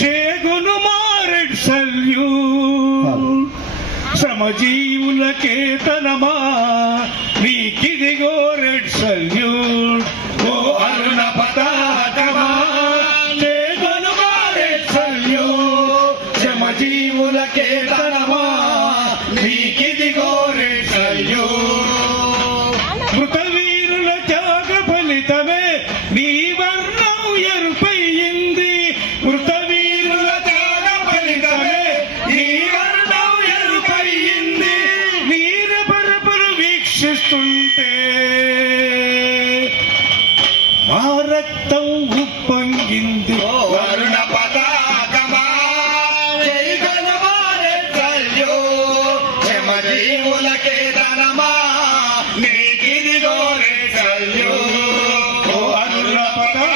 చేగును మారెడ్ salute శ్రమజీవుల కేతనమా నీకిదిగో red salute ఓ అరుణ పతాకమా చేగును మారెడ్ salute శ్రమజీవుల కేతనమా నీకిదిగో red salute మృతవీరుల త్యాగ ఫలితమే నీ వర్ణం ఎరుపయ్యింది మృతవీరుల త్యాగ ఫలితమే నీ వర్ణం ఎరుపయ్యింది వీర పరపరు వీక్షిస్తుంటే మా రక్తం ఉప్పొంగింది వరుణ పతాకమా శ్రమజీవులకే ధనమా నీకిదిగో రెడ్ సల్యూట్ ఓ అరుణ పతాకమా